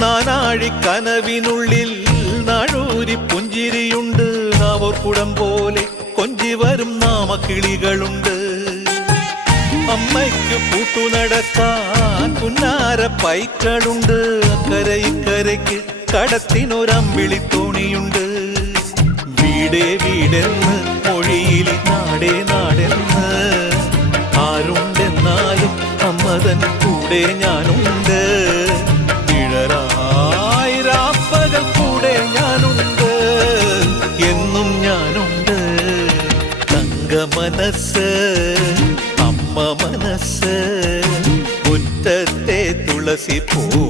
നാനാഴി കനവിനുള്ളിൽ നാഴൂരി പുഞ്ചിരിയുണ്ട്. നാവോർക്കുടം പോലെ കൊഞ്ചി വരും നാമക്കിളികളുണ്ട്. അമ്മയ്ക്ക് കൂട്ടുനടക്കാൻ പുന്നാര പൈക്കളുണ്ട്. അക്കരെ ഇക്കരയ്ക്ക് കടത്തിനൊരമ്പിളി തോണിയുണ്ട്. വീടേ വീടെന്ന് മൊഴിയിൽ നാടേ നാടെന്ന് ആരുണ്ടെന്നാലും അമ്മതൻ കൂടെ ഞാനുണ്ട്. നിഴലായിരാപ്പകൽ കൂടെ ഞാനുണ്ട്. എന്നും ഞാനുണ്ട്. തങ്ക മനസ്സ് അമ്മ മനസ്സ് മുറ്റത്തെ തുളസി പൂ